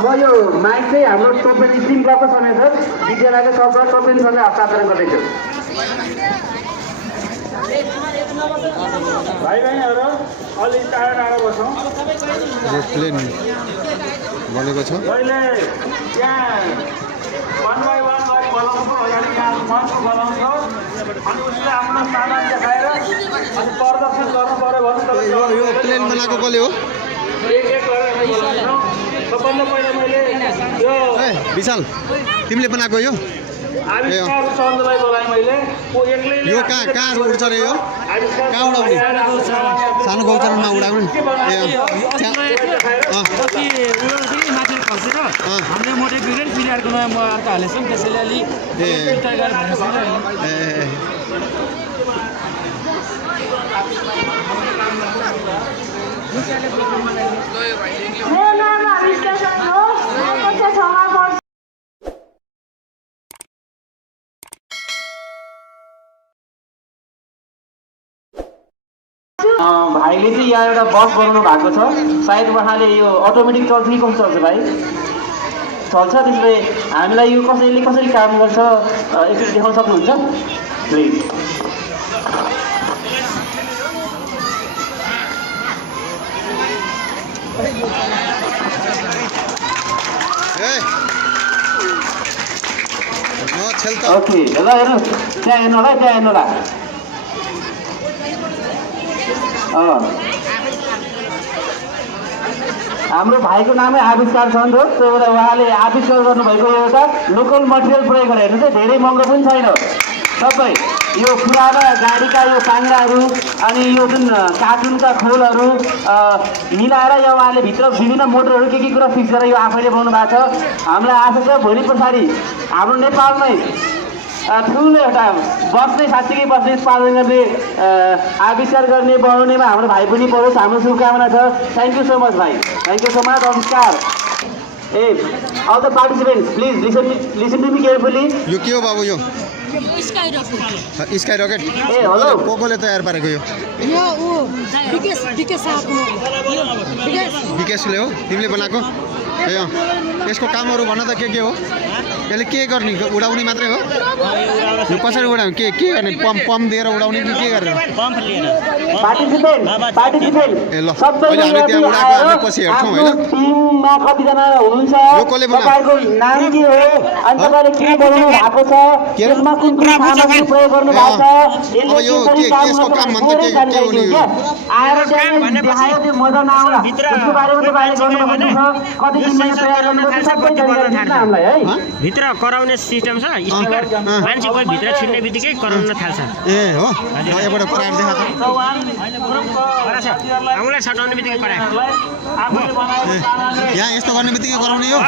म यो माइक चाहिँ हाम्रो टोपेन स्टिम क्लबको संयोजक विद्यालयको सभासद टोपेनसँग हस्तान्तरण गर्दैछु। भाइ बहिनीहरू अलि टाढा टाढा बसौँ। यो प्लेन बनेको छ। मैले त्यहाँ 1 by 1 गरी बोलाउँछु, अगाडि यहाँ मञ्च बोलाउँछु अनि उसले आफ्नो सामान देखाएर अनि प्रदर्शन गर्नु पर्यो भने यो प्लेन बनाएको कसले हो? एक गरेर बोलाउँछौँ। सबभन्दा पहिला मैले यो विशाल तिमीले बनाएको यो? आविष्कार चन्द्रलाई बोलाएँ मैले। ऊ एक्लैले यो कहाँ उड्छ रे यो? कहाँ उडाउने? सानो गौचरमा उडाउने? हामीले मोटे बिग्रेर फेरि अर्को नयाँ अर्को हालेछौँ, त्यसैले अलि भाइले चाहिँ यहाँ एउटा बस बनाउनु भएको छ। सायद उहाँले यो अटोमेटिक चल्छ कि कस्तो चल्छ भाइ? चल्छ। त्यसले हामीलाई यो कसरी काम गर्छ एकचोटि देखाउन सक्नुहुन्छ प्लिज? ओके, ल हेर्नुहोस्, त्यहाँ हेर्नु होला, त्यहाँ हेर्नु होला। हाम्रो भाइको नामै आविष्कार छ नि त, त्यही भएर उहाँले आविष्कार गर्नुभएको एउटा लोकल मटेरियल प्रयोग गरेर हेर्नु चाहिँ धेरै महँगो पनि छैन। सबै यो पुराना गाडीका यो पाङ्राहरू अनि यो जुन कार्टुनका खोलहरू मिलाएर यो उहाँले भित्र विभिन्न मोटरहरू के कुरा फिक्स गरेर यो आफैले बनाउनु भएको छ। हामीलाई आशा छ भोलि पछाडि हाम्रो नेपालमै ठुलो एउटा बस्ने साँच्चीकै बस्ने उत्पादन गर्ने आविष्कार गर्ने बनाउनेमा हाम्रो भाइ पनि परोस्, हाम्रो शुभकामना छ। थ्याङ्क यू सो मच भाइ, थ्याङ्क यू सो मच। नमस्कार। All the participants please listen to me carefully. यो के हो बाबु? यो स्काई रकेट। ए हेलो, कोले तयार पारेको यो? विकेशले हो? तिमीले बनाएको? ए यसको कामहरू भन त के हो? यसले के गर्ने? उडाउने मात्रै हो? यो कसरी उडाउने? के गर्ने? पम्प दिएर उडाउने कि के गरेर? पार्टिसिपेन्ट ए ल, अहिले हामी त्यहाँ उडाएको हामी पछि हेर्छौँ हैन? टिममा कतिजना हुनुहुन्छ? यो कसले बनाएको? तपाईको नाम के हो? अनि तपाईले के बनाउनु भएको छ? यसमा कुन सामग्री प्रयोग गर्नु भएको छ? अब यो यसको काम भन्दा के हुने हो? आएर त्यहाँ देखायो त्यो मजा नआउला। त्यसको बारेमा तपाईले गर्नु छ, कति दिनमा तयार गर्नुपर्छ सबै जानकारी दिनु हामीलाई है। भित्र कराउने सिस्टम छ, स्पिकर मान्छे कोही भित्र छिर्ने बित्तिकै कराउन थाल्छ। ए हो, यहाँबाट कराएर देखा त। आउँलाई सटाउने बित्तिकै करायो। यहाँ यस्तो गर्ने बित्तिकै कराउने यो?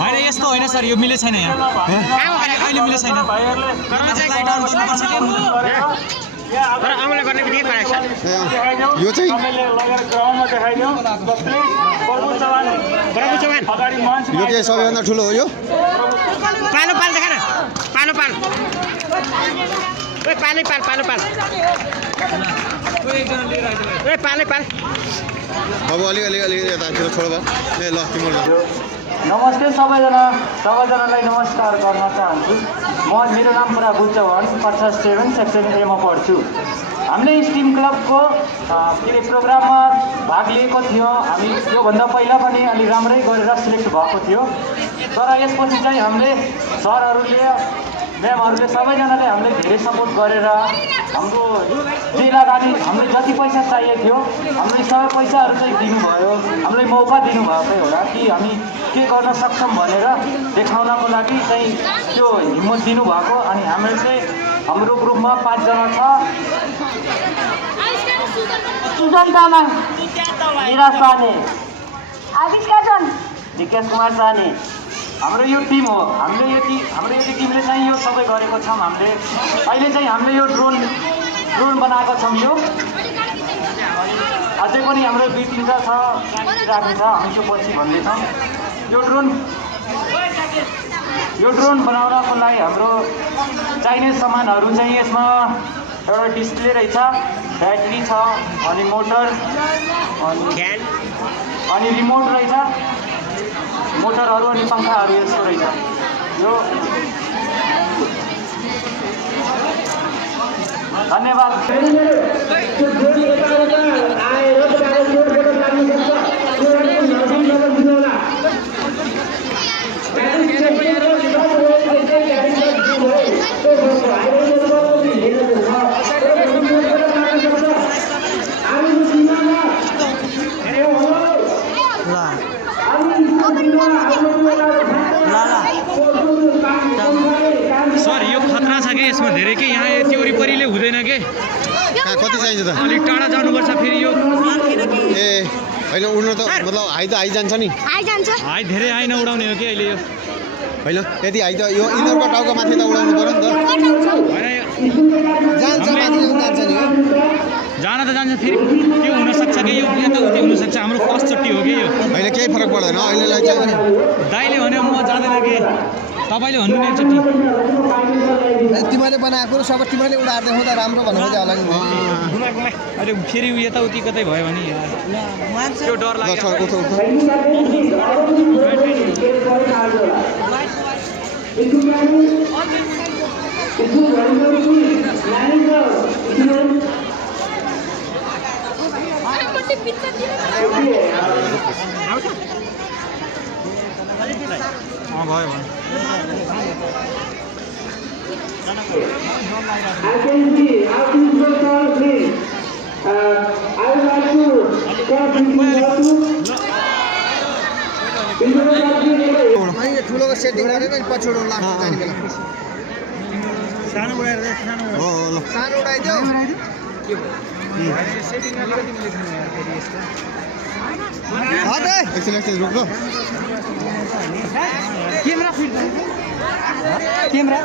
होइन यस्तो होइन सर, यो मिले छैन यहाँ। अहिले मिले छैन। तर आउँलाई गर्ने बित्तिकै कराएको छ। यो चाहिँ यो के सबैभन्दा ठुलो हो यो? पालो देखा न, पालो अब अलिअलि यतातिर छोड भयो। ए ल तिम्रो नमस्ते सबैजनालाई नमस्कार गर्न चाहन्छु। मेरो नाम प्रभु चौहान, कक्षा 7 सेक्सन A मा पढ्छु। हामीले स्टिम क्लबको प्रोग्राममा भाग लिएको थियो। हामी योभन्दा पहिला पनि अलि राम्रै गरेर सिलेक्ट भएको थियो। तर यसपछि चाहिँ हामीले सरहरूले म्यामहरूले सबैजनाले हामीले धेरै सपोर्ट गरेर हाम्रो जिल्लागाडी हामीले जति पैसा चाहिएको थियो हामीले सबै पैसाहरू चाहिँ दिनुभयो। हामीलाई मौका दिनुभएकै होला कि हामी के गर्न सक्छौँ भनेर देखाउनको लागि चाहिँ त्यो हिम्मत दिनुभएको। अनि हाम्रो चाहिँ हाम्रो ग्रुपमा 5 जना छ। सुजन तामाङ, निराज साने, आविष्कार विकेश कुमार साने हाम्रो यो टिम हो। हाम्रो यो टिमले चाहिँ यो सबै गरेको छौँ। हामीले अहिले चाहिँ हामीले यो ड्रोन बनाएको छौँ। यो अझै पनि हाम्रो बिचमा छ, त्यहाँनिर राखेको छ, हामी त्यो पछि भन्दैछौँ। यो ड्रोन बनाउनको लागि हाम्रो चाहिने सामानहरू चाहिँ यसमा एउटा डिस्प्ले रहेछ, ब्याट्री छ, अनि मोटर, अनि अनि रिमोट रहेछ, मोटरहरू अनि पङ्खाहरू यसको रहेछ। यो धन्यवाद। सर यो खतरा छ कि यसमा धेरै के यहाँ यति वरिपरिले हुँदैन के कति चाहिन्छ त? अलिक टाढा जानुपर्छ फेरि यो ए होइन उड्नु त मतलब हाई त हाई जान्छ नि, हाई धेरै हाई नउडाउने हो कि अहिले यो होइन यति हाई त यो यिनीहरूको टाउको माथि त उडाउनु पऱ्यो नि त। होइन जान त जान्छ फेरि त्यो हुनसक्छ कि यो यताउति हुनसक्छ। हाम्रो फर्स्ट चोटि हो कि यो, होइन केही फरक पर्दैन अहिलेलाई चाहिँ। दाइले भन्यो म जाँदैन कि तपाईँले भन्नु नि एकचोटि। तिमीले बनाएको सब तिमीले उडाएर देखाउँदा राम्रो भन्नु खोजे होला नि। अहिले फेरि यताउति कतै भयो भने त्यो डर लाग्छ। भयो ठुलो सेटिङ गरेर पछाडि लाग्छ जाने बेला सानो उडाएर सानो उडाइदियो। एकछिन रुक ल। क्यामेरा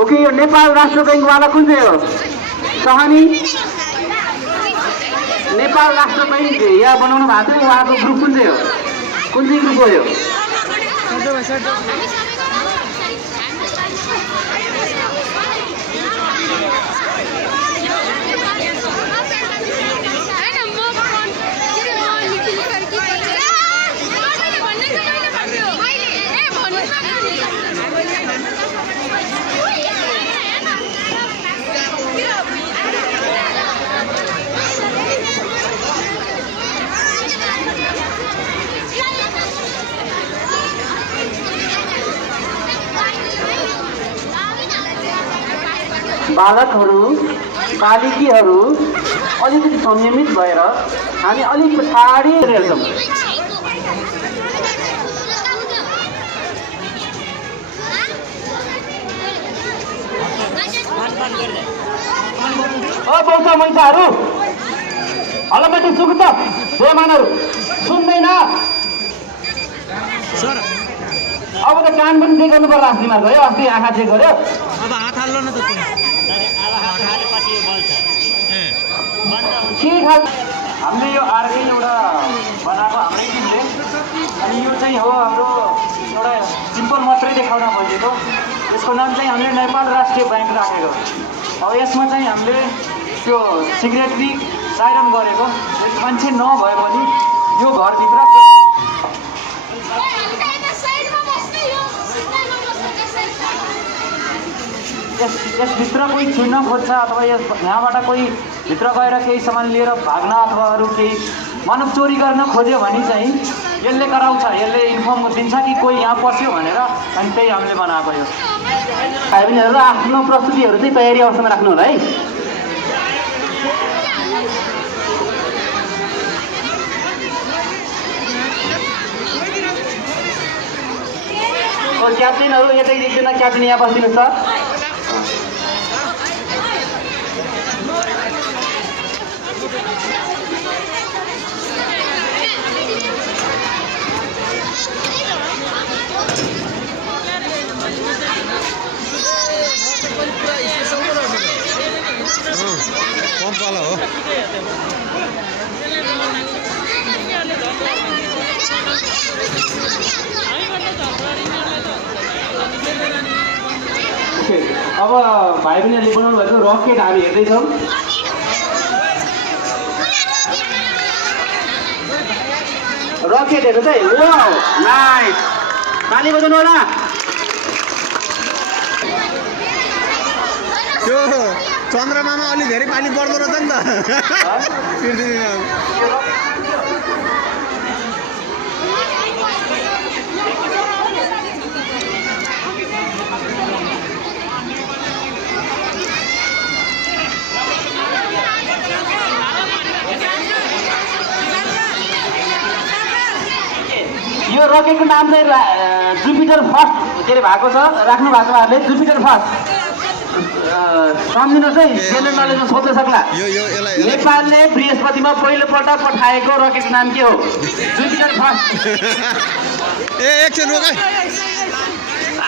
ओके, यो नेपाल राष्ट्र बैङ्कवाला कुन चाहिँ हो? सहनी नेपाल राष्ट्र बैङ्क यहाँ बनाउनु भएको थियो, उहाँको ग्रुप कुन चाहिँ हो? कुन चाहिँ ग्रुप हो यो? बालकहरू बालिकीहरू अलिकति संयमित भएर हामी अलिक पछाडि हेर्छौँ। बौसा मैसाहरू हलमाथि सुक त बेमानहरू सुन्दैन। अब त कान पनि चेक गर्नु पर्ला। अस्तिमा गयो, अस्ति आँखा चेक गर्यो, अब हात हाल्नु न त के खाल। हामीले यो अर्कै एउटा बनाएको हाम्रै टिमले, अनि यो चाहिँ हो हाम्रो एउटा सिम्पल मात्रै देखाउन खोजेको। यसको नाम चाहिँ हामीले नेपाल राष्ट्रिय ब्याङ्क राखेको। अब यसमा चाहिँ हामीले त्यो सिक्रेटली साइरन गरेको, मान्छे नभए पनि यो घरभित्र यसभित्र कोही छिर्न खोज्छ अथवा यहाँबाट कोही भित्र गएर केही सामान लिएर भाग्न अथवा अरू केही मानव चोरी गर्न खोज्यो भने चाहिँ यसले कराउँछ, यसले इन्फर्म दिन्छ कि कोही यहाँ पस्यो भनेर। अनि त्यही हामीले बनाएको यो। भाइ बहिनीहरू आफ्नो प्रस्तुतिहरू चाहिँ तयारी अवस्थामा राख्नु होला है। क्याप्टेनहरू यतै एकजना क्याप्टेन यहाँ बसिदिनुहोस् त पम्पवाला हो अब भाइ बहिनीहरूले बनाउनु भएको रकेट हामी हेर्दैछौँ रकेटहरू चाहिँ वाउ नाइस ताली बजाउनु होला त्यो चन्द्रमामा अलि धेरै पानी पर्दो रहेछ नि त पृथ्वीमा यो रकेटको नाम चाहिँ जुपिटर फर्स्ट के अरे भएको छ राख्नु भएको छ उहाँहरूले जुपिटर फर्स्ट सम्झिनुहोस् है जेनरल नलेजमा सोध्न सक्ला नेपालले बृहस्पतिमा पहिलोपल्ट पठाएको रकेटको नाम के हो जुपिटर फर्स्ट एकछिन रोक है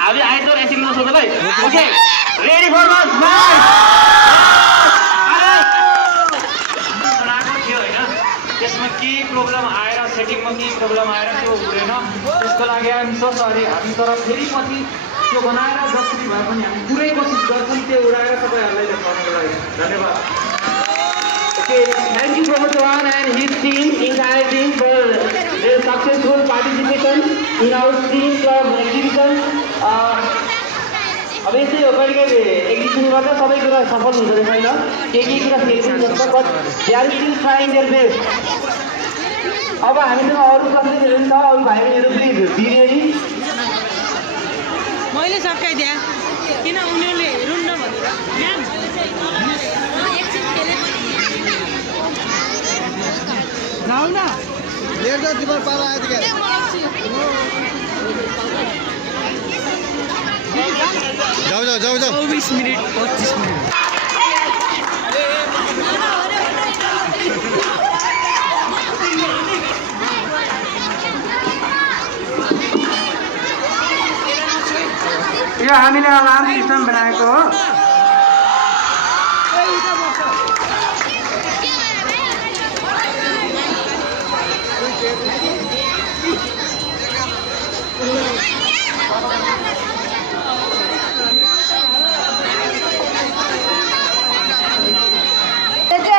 हामी आइतबार एकछिनमा सोध्नु है ओके रेडी फर त्यसमा केही प्रब्लम आएर सेटिङमा केही प्रब्लम आएर त्यो हुँदैन त्यसको लागि हामी सो सरी हामी तर फेरि पछि त्यो बनाएर जसरी भए पनि हामी पुरै कोसिस गर्छौँ त्यो उडाएर तपाईँहरूलाई देखाउनको लागि धन्यवाद okay thank you for one and his team entire team for their successful participation in our team club exhibition अब यस्तै हो कहिलेकाहीँ एक्जिबिसन गर्दा सबै कुरा सफल हुँदो रहेछ होइन केही कुरा फेरि गर्छ but they are still trying their best अब हामीसँग अरू कसैहरू पनि छ अरू भाइ बहिनीहरू प्लिज बी रेडी मैले सकाइदिएँ किन उनीहरूले रुन्न भनेर जाऊ न लिएर जाऊ तिम्रो पालो आयो क्या जाऊ जाऊ जाऊ जाऊ 24 मिनट 25 मिनट यो हामीले अलार्म सिस्टम बनाएको हो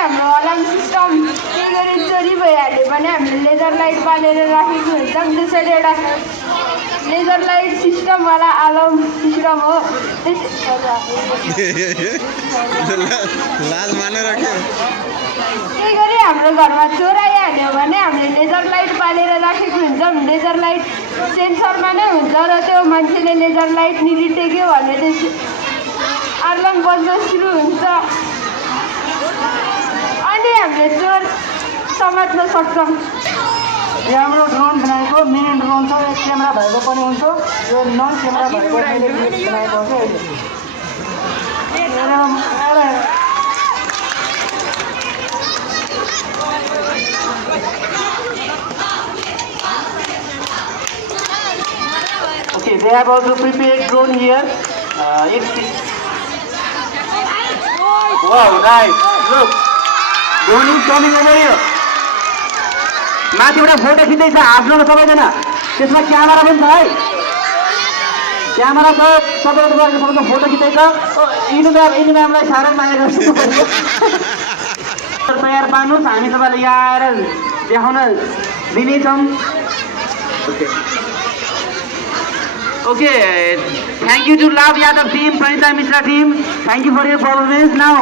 हाम्रो अलार्म सिस्टम के गरी चोरी भइहाल्यो भने हामीले लेजर लाइट बालेर राखेको हुन्छौँ त्यसरी एउटा लेजर लाइट सिस्टमवाला अलार्म सिस्टम हो लाज मानेर के के गरी हाम्रो घरमा चोर आइहाल्यो भने हामीले लेजर लाइट बालेर राखेको हुन्छौँ लेजर लाइट सेन्सरमा नै हुन्छ र त्यो मान्छेले लेजर लाइट निलिटेक्यो भने त्यो अलार्म बज्न सुरु हुन्छ अनि हामीले चोर समात्न सक्छौँ यो हाम्रो ड्रोन बनाएको मिनी ड्रोन छ एक क्यामेरा भएको पनि हुन्छ यो नन क्यामेरा भएको बनाएको हो Okay, they have also prepared drone here. Wow, nice. Look, drone is coming over here. माथिबाट फोटो खिच्दैछ आफ्नो सबैजना त्यसमा क्यामेरा पनि छ है क्यामेरा छ सबैको फोटो खिच्दैछ इनु म्यामलाई साह्रै माया गर्छु तयार पार्नुहोस् हामी तपाईँलाई यहाँ आएर देखाउन दिनेछौँ okay thank you to Lav Yadav team Pranita Mishra team thank you for your performance now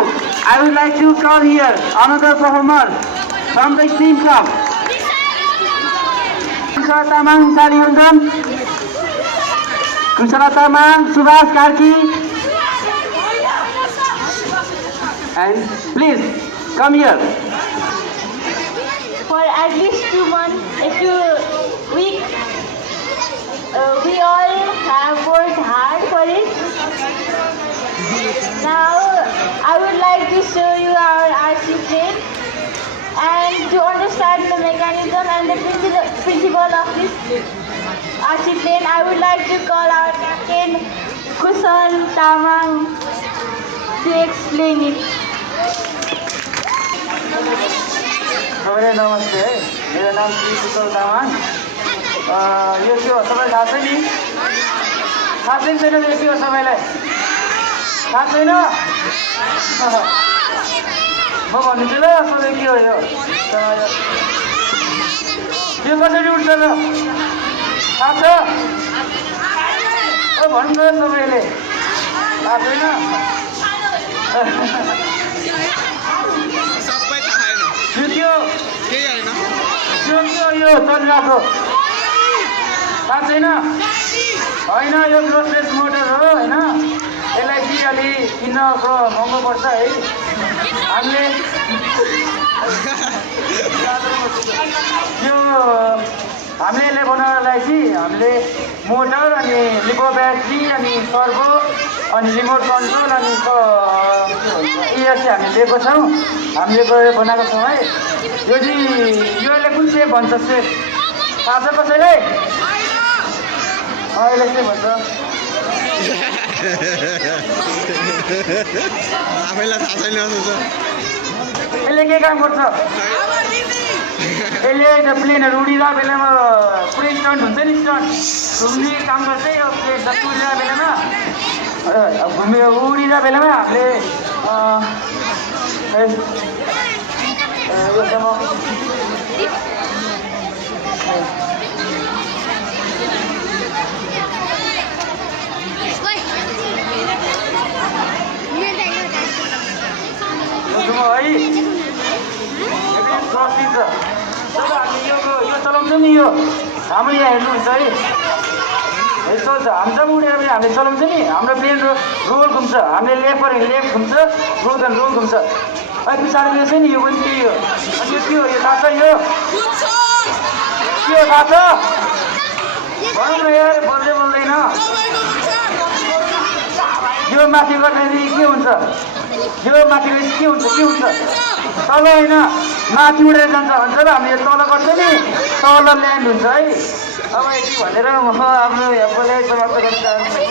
I would like to call here another performer from the team club Tamang Sali Hundam, Kusala Tamang, Subhas Karki, and please come here. For at least 2 months, we all have Now, I would like to show you our RC plane. And to understand the mechanism and the principle of this RC plane, I would like to call our captain, Bhusal Tamang, to explain it. सबैलाई नमस्ते है मेरो नाम श्री कुशल तामाङ यो के हो सबैलाई थाहा छ नि थाहा छैन यो के हो सबैलाई थाहा छैन म भन्छु ल सबै के हो यो कसरी उठ्छ र थाहा छ भन्नु त सबैले थाहा छैन यो चलिरहेको थाहा छैन होइन यो ग्रोसरेस मोटर हो होइन यसलाई चाहिँ अलि किन्नको महँगो पर्छ है हामीले यसलाई बनाउनलाई चाहिँ हामीले मोटर अनि लिपो ब्याट्री अनि सर्भो अनि रिमोट कन्ट्रोल अनि इयर चाहिँ हामीले लिएको छौँ हामीले गरेर बनाएको छौँ है यो चाहिँ यसले कुन सेप भन्छ सेप थाहा छ कसैलाई यसले के भन्छ आफैलाई थाहा छैन यसले के काम गर्छ यसले त प्लेनहरू उडिँदा बेलामा पुरै स्टन्ट हुन्छ नि स्टन्ट घुम्ने काम गर्छ यो प्लेन त उडिँदा बेलामा उडिँदा बेलामा हामीले यो चलाउँछ नि यो हाम्रो यहाँ हेर्नुहुन्छ है यस्तो छ हामी जब उडेर पनि हामीले चलाउँछ नि हाम्रो प्लेन रोल घुम्छ हामीले लेफ्ट घुम्छ रोल घुम्छ है पछाडि यो छ नि यो पनि त्यही हो अनि यो के हो यो थाहा छ यो के हो थाहा छ भनौँ न यार बोल्दैन यो माथि गर्दाखेरि के हुन्छ यो माथि के हुन्छ तल होइन माथि उडेर जान्छ भन्छ र हामीले तल गर्छ नि तल ल्यान्ड हुन्छ है अब यति भनेर म आफ्नो यहाँ बोलाइ समाप्त गर्न चाहन्छु